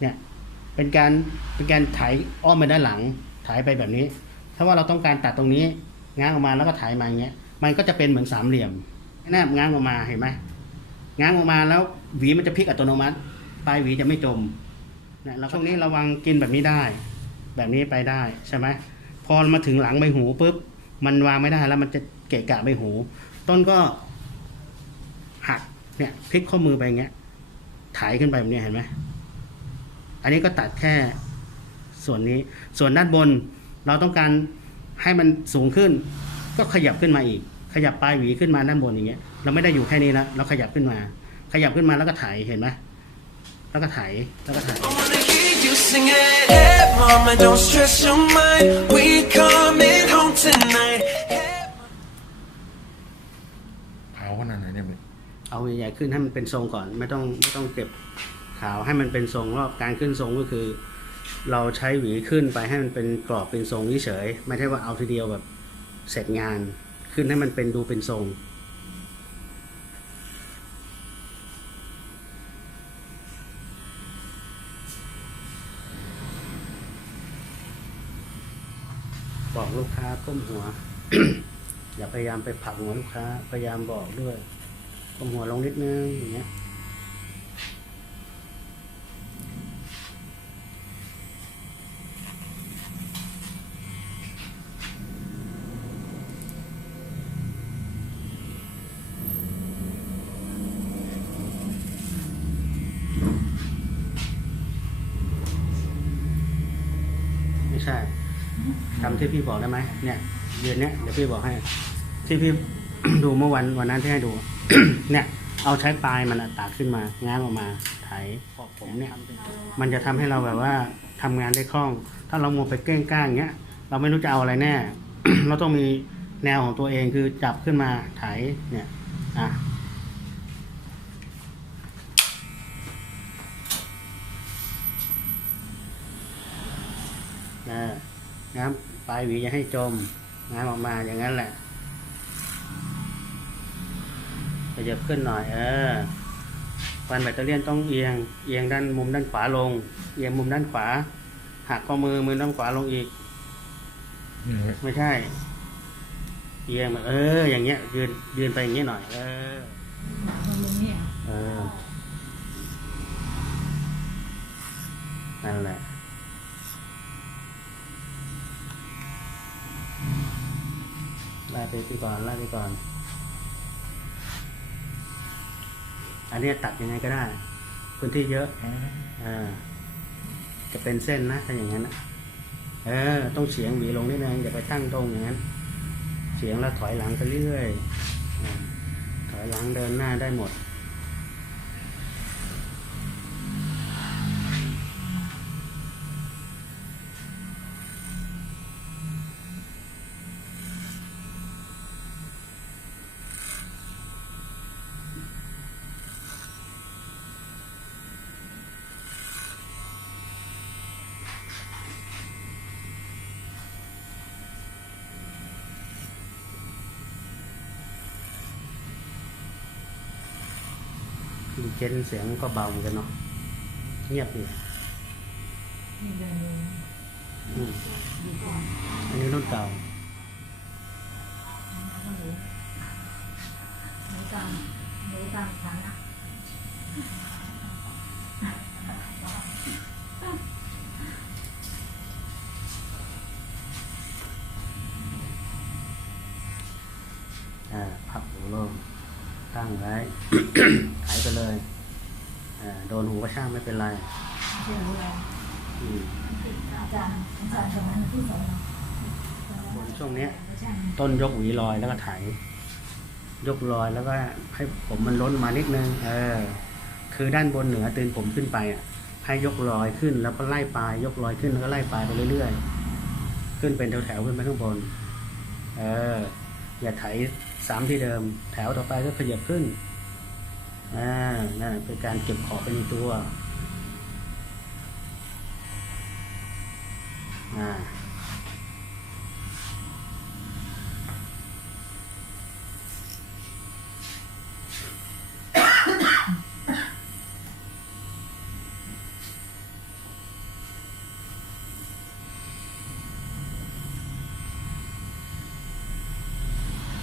เนี่ยเป็นการเป็นการถ่ายอ้อมไปด้านหลังถ่ายไปแบบนี้ ถ้าว่าเราต้องการตัดตรงนี้ง้างออกมาแล้วก็ถ่ายมาอย่างเงี้ยมันก็จะเป็นเหมือนสามเหลี่ยมแนบง้างออกมาเห็นไหมง้างออกมาแล้วหวีมันจะพลิกอัตโนมัติปลายหวีจะไม่จมนะแล้วช่วงนี้ระวังกินแบบนี้ได้ แบบนี้ไปได้ใช่ไหมพอมาถึงหลังใบหูปุ๊บมันวางไม่ได้แล้วมันจะเกะกะใบหู ต้นก็หักเนี่ยพลิกข้อมือไปอย่างเงี้ยถ่ายขึ้นไปแบบนี้เห็นไหม อันนี้ก็ตัดแค่ส่วนนี้ ส่วนด้านบนเราต้องการให้มันสูงขึ้น ก็ขยับขึ้นมาอีก ขยับปลายหวีขึ้นมาด้านบนอย่างเงี้ย เราไม่ได้อยู่แค่นี้แล้วเราขยับขึ้นมา ขยับขึ้นมาแล้วก็ถ่ายเห็นไหมแล้วก็ถ่ายแล้วก็ถ่าย I wanna hear you sing it. Hey, mama, don't stress your mind. We coming home tonight. Hey, ขาวขนาดไหนเนี่ยพี่เอาใหญ่ๆขึ้นให้มันเป็นทรงก่อน ไม่ต้องไม่ต้องเก็บ ขาวให้มันเป็นทรงรอบการขึ้นทรงก็คือ เราใช้หวีขึ้นไปให้มันเป็นกรอบเป็นทรงเฉยไม่ใช่ว่าเอาทีเดียวแบบเสร็จงานขึ้นให้มันเป็นดูเป็นทรงบอกลูกค้าก้มหัว อย่าพยายามไปผักหัวลูกค้า พยายามบอกด้วยก้มหัวลงนิดนึงอย่างเงี้ย ใช่ทำที่พี่บอกได้ไหมเนี่ยยืนเนี้ยเดี๋ยวพี่บอกให้ ที่พี่ ดูเมื่อวันวันนั้นที่ให้ดู เนี่ย เอาใช้ปลายมันอะตากขึ้นมาง้างออกมาไถขอบผมเนี่ย มันจะทำให้เราแบบว่าทำงานได้คล่อง ถ้าเรามัวไปเก้งก้างอย่างเงี้ย เราไม่รู้จะเอาอะไรแน่ เราต้องมีแนวของตัวเองคือจับขึ้นมาไถเนี่ย อะนะง้าง ปลายหวีอย่าให้จมง้างออกมาอย่างนั้นแหละขยับขึ้นหน่อยเออฟันแบตเตอรี่ยนต้องเอียง เอียงด้านมุมด้านขวาลง เอียงมุมด้านขวา หักข้อมือมือด้านขวาลงอีก ไม่ใช่ เอียงมาเออ อย่างเงี้ย ยืนยืนไปอย่างเงี้ยหน่อย เออมันมึงเนี่ยเออนั่นแหละ ไล่ไปไปก่อนไล่ไปก่อน อันนี้ตัดยังไงก็ได้ พื้นที่เยอะอ่าจะเป็นเส้นนะถ้าอย่างนั้นนะเออ ต้องเฉียงหวีลงนิดนึงอย่าไปตั้งตรงอย่างนั้นเฉียงแล้วถอยหลังไปเรื่อยถอยหลังเดินหน้าได้หมด ดีเจนเสียงก็เบาเหมือนกันเนาะเงียบอยู่นี่เดินดูอืมดีกว่าอันนี้รุ่นเก่าก็หนูหนูตามหนูตามฐานะ อ่า พับหูลงตั้งไว้ หาย ไปเลยอ่าโดนหูก็ช่างไม่เป็นไรเดี๋ยวเราอืมอาจารย์อาจารย์คนนั้นที่สอนเราบนช่วงเนี้ยอาจารย์ต้นยกหวีลอยแล้วก็ไถ ยกลอยแล้วก็ให้ผมมันล้นมานิดนึง เออ คือด้านบนเหนือตีนผมขึ้นไปอะ ให้ยกลอยขึ้นแล้วก็ไล่ปลายยกลอยขึ้นแล้วก็ไล่ปลายไปเรื่อยๆ ขึ้นเป็นแถวๆขึ้นไปข้างบน เออ อย่าไถสามที่เดิม แถวต่อไปก็ขยับขึ้น นั่นเป็นการเก็บของไปในตัว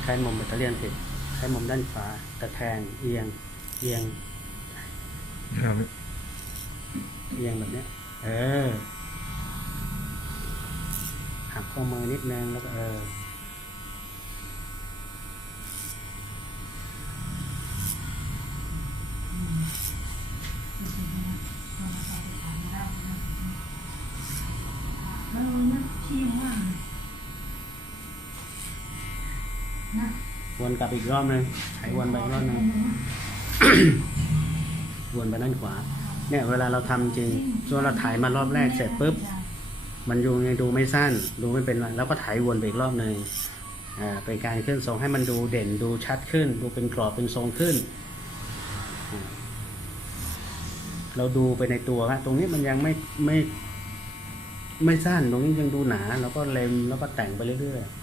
ใช้มุมแบตเตอรี่ผิดใช้มุมด้านขวาตะแคงเอียง เอียงครับเอียงแบบเนี้ย เออหักข้อมือนิดนึงแล้วก็เออแล้วนักที่ว่างนะวนกลับอีกรอบนึงไถวนไปอีกรอบนึง วนไปด้านขวา เนี่ยเวลาเราทำจริงส่วนเราถ่ายมารอบแรกเสร็จปุ๊บ มันดูยังดูไม่สั้น ดูไม่เป็นไรแล้วก็ถ่ายวนไปอีกรอบหนึ่งอ่าเป็นการขึ้นทรงให้มันดูเด่นดูชัดขึ้น ดูเป็นกรอบเป็นทรงขึ้น เราดูไปในตัวฮะตรงนี้มันยังไม่ไม่ไม่สั้นตรงนี้ยังดูหนาเราก็เล็มแล้วก็แต่งไปเรื่อยๆ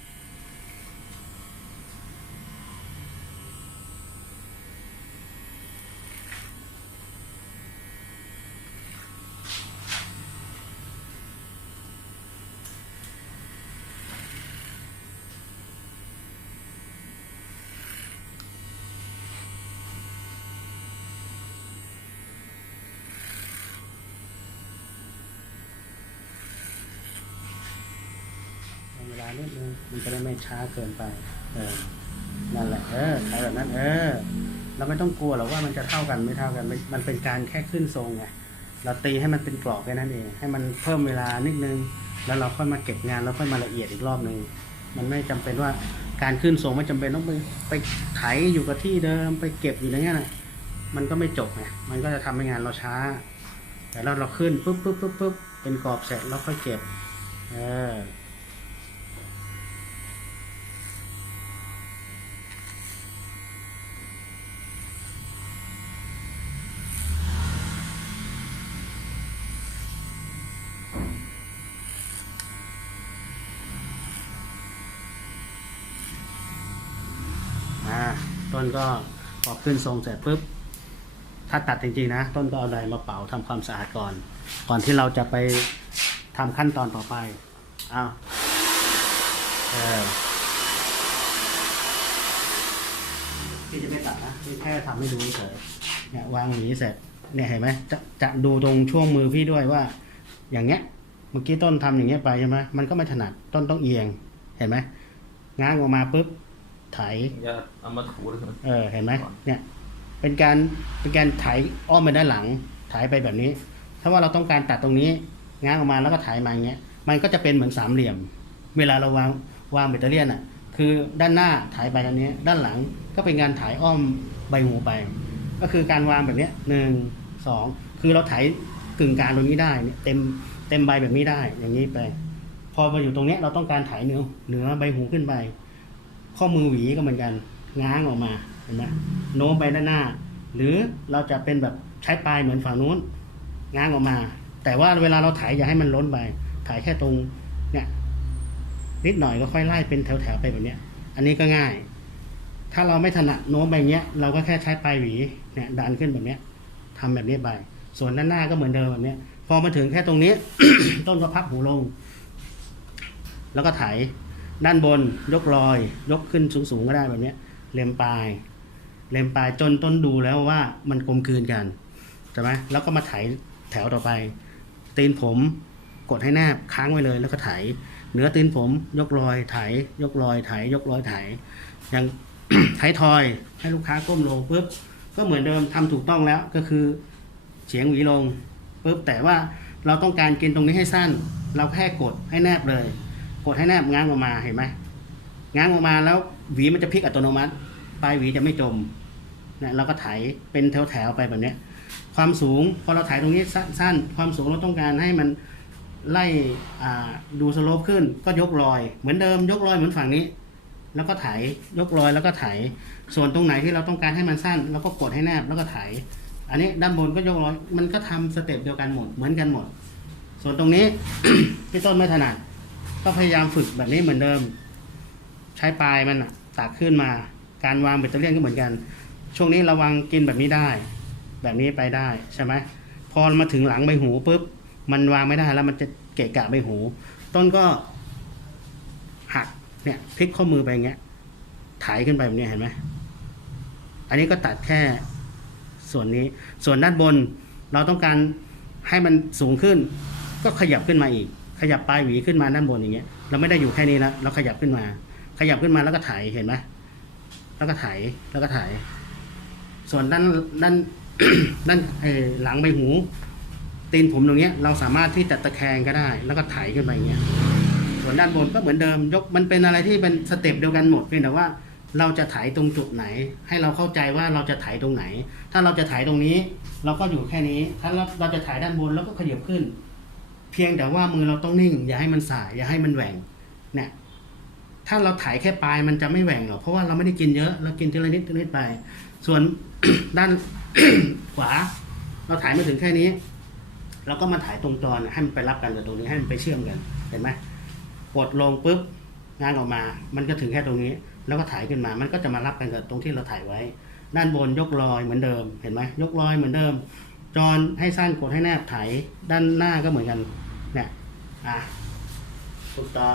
เวลานิดนึงมันจะได้ไม่ช้าเกินไป เออนั่นแหละเออใช้แบบนั้น เออ เราไม่ต้องกลัวหรอกว่ามันจะเท่ากันไม่เท่ากัน มันเป็นการแค่ขึ้นทรงไงเราตีให้มันเป็นกรอบแค่นั้นเอง ให้มันเพิ่มเวลานิดนึง แล้วเราค่อยมาเก็บงานแล้วค่อยมาละเอียดอีกรอบหนึ่งมันไม่จำเป็นว่าการขึ้นทรงไม่จำเป็นต้องไปไปไถอยู่กับที่เดิมไปเก็บอยู่อย่างเงี้ยนะมันก็ไม่จบไงมันก็จะทำให้งานเราช้า แต่เราเราขึ้นปุ๊บปุ๊บปุ๊บปุ๊บเป็นกรอบเสร็จแล้วค่อยเก็บ เออา ต้นก็พอขึ้นทรงเสร็จปุ๊บ ถ้าตัดจริงๆนะ ต้นก็เอาอะไรมาเป่าทำความสะอาดก่อน ก่อนที่เราจะไปทำขั้นตอนต่อไปอ้าวเออพี่จะไม่ตัดนะพี่แค่ทำให้ดูเฉยเนี่ยวางหวีเสร็จเนี่ยเห็นไหมจะจะดูตรงช่วงมือพี่ด้วยว่า อย่างเงี้ยเมื่อกี้ต้นทำอย่างเงี้ยไปใช่ไหมมันก็ไม่ถนัดต้นต้องเอียงเห็นไหมง้างออกมาปุ๊บ ไถอย่าเอามาถูเลยใช่ไหมเออเห็นไหมเนี่ยเป็นการเป็นการถ่ายอ้อมไปด้านหลังถ่ายไปแบบนี้ ถ้าว่าเราต้องการตัดตรงนี้ง้างออกมาแล้วก็ถ่ายมาอย่างเงี้ยมันก็จะเป็นเหมือนสามเหลี่ยม เวลาเราวางวางแบตเตอรี่อะคือด้านหน้าถ่ายไปด้านนี้ ด้านหลังก็เป็นการถ่ายอ้อมใบหูไป ก็คือการวางแบบเนี้ยหนึ่งสองคือเราถ่ายกึ่งกลางตรงนี้ได้เนี่ยเต็มเต็มใบแบบนี้ได้อย่างนี้ไป พอมาอยู่ตรงเนี้ยเราต้องการถ่ายเนื้อเนื้อใบหูขึ้นไป ข้อมือหวีก็เหมือนกันง้างออกมาเห็นไหมโน้มไปด้านหน้า หรือเราจะเป็นแบบใช้ปลายเหมือนฝั่งนู้นง้างออกมา แต่ว่าเวลาเราถ่ายอย่าให้มันล้นไปถ่ายแค่ตรงเนี่ยนิดหน่อยก็ค่อยไล่เป็นแถวๆไปแบบเนี้ย อันนี้ก็ง่าย ถ้าเราไม่ถนัดโน้มไปเงี้ย เราก็แค่ใช้ปลายหวีเนี่ยดันขึ้นแบบเนี้ยทำแบบนี้ไปส่วนด้านหน้าก็เหมือนเดิมแบบเนี้ย พอมาถึงแค่ตรงนี้ ต้นก็พับหูลง แล้วก็ไถ ด้านบนยกรอย ยกขึ้นสูงๆก็ได้แบบเนี้ยเล็มปลายเล็มปลายจนต้นดูแล้วว่ามันกลมกลืนกันใช่ไหมแล้วก็มาไถแถวต่อไป ตีนผมกดให้แนบค้างไว้เลยแล้วก็ไถเหนือตีนผมยกรอยไถ ยกรอยไถ ยกรอยไถอย่างไถทอยให้ลูกค้าก้มลงปุ๊บก็เหมือนเดิมทำถูกต้องแล้วก็คือเฉียงหวีลงปุ๊บแต่ว่าเราต้องการกินตรงนี้ให้สั้น เราแค่กดให้แนบเลย กดให้แนบง้างออกมาเห็นไหมง้างออกมาแล้วหวีมันจะพลิกอัตโนมัติปลายหวีจะไม่จมนี่ยเราก็ไถเป็นแถวๆไปแบบนี้ความสูงพอเราถ่ายตรงนี้สั้นความสูงเราต้องการให้มันไล่ดูสโลปขึ้นก็ยกรอย เหมือนเดิมยกรอยเหมือนฝั่งนี้ แล้วก็ไถยกรอยแล้วก็ไถส่วนตรงไหนที่เราต้องการให้มันสั้นเราก็กดให้แนบแล้วก็ไถอันนี้ด้านบนก็ยกรอยมันก็ทำสเต็ปเดียวกันหมดเหมือนกันหมด ส่วนตรงนี้พี่ต้นไม่ถนัด ก็พยายามฝึกแบบนี้เหมือนเดิม ใช้ปลายมันอะตักขึ้นมา การวางเบตเตอรี่ยนก็เหมือนกัน ช่วงนี้ระวังกินแบบนี้ได้ แบบนี้ไปได้ใช่ไหมพอมาถึงหลังใบหูปุ๊บมันวางไม่ได้แล้วมันจะเกะกะใบหู ต้นก็หักเนี่ยพลิกข้อมือไปอย่างเงี้ยถ่ายขึ้นไปแบบนี้เห็นไหมอันนี้ก็ตัดแค่ส่วนนี้ ส่วนด้านบนเราต้องการให้มันสูงขึ้น ก็ขยับขึ้นมาอีก ขยับปลายหวีขึ้นมาด้านบนอย่างเงี้ย เราไม่ได้อยู่แค่นี้ล้วเราขยับขึ้นมา ขยับขึ้นมาแล้วก็ถ่ายเห็นไหมแล้วก็ถ่ายแล้วก็ถ่าย ส่วนด้านด้านด้านหลังใบหู ตีนผมตรงเนี้ย เราสามารถที่จะตะแคงก็ได้ แล้วก็ถ่ายขึ้นไปอย่างเงี้ย ส่วนด้านบนก็เหมือนเดิม ยกมันเป็นอะไรที่เป็นสเต็ปเดียวกันหมดเพียงแต่ว่าเราจะถ่ายตรงจุดไหน ให้เราเข้าใจว่าเราจะถ่ายตรงไหน ถ้าเราจะถ่ายตรงนี้ เราก็อยู่แค่นี้ ถ้าเราเราจะถ่ายด้านบนเราก็ขยับขึ้น เพียงแต่ว่ามือเราต้องนิ่ง อย่าให้มันสาย อย่าให้มันแหว่งเนี่ยถ้าเราถ่ายแค่ปลายมันจะไม่แหว่งหรอกเพราะว่าเราไม่ได้กินเยอะเรากินทีละนิดทีละนิดไป ส่วนด้านขวา เราถ่ายมาถึงแค่นี้ เราก็มาถ่ายตรงจอให้มันไปรับกันกับตรงนี้ให้มันไปเชื่อมกันเห็นไหมกดลงปุ๊บงานออกมา มันก็ถึงแค่ตรงนี้ แล้วก็ถ่ายขึ้นมา มันก็จะมารับกันกับตรงที่เราถ่ายไว้ ด้านบนยกรอยเหมือนเดิม เห็นไหมยกรอยเหมือนเดิม จอนให้สั้นกดให้แนบถ่ายด้านหน้าก็เหมือนกันเนี่ยอะถูกต่อ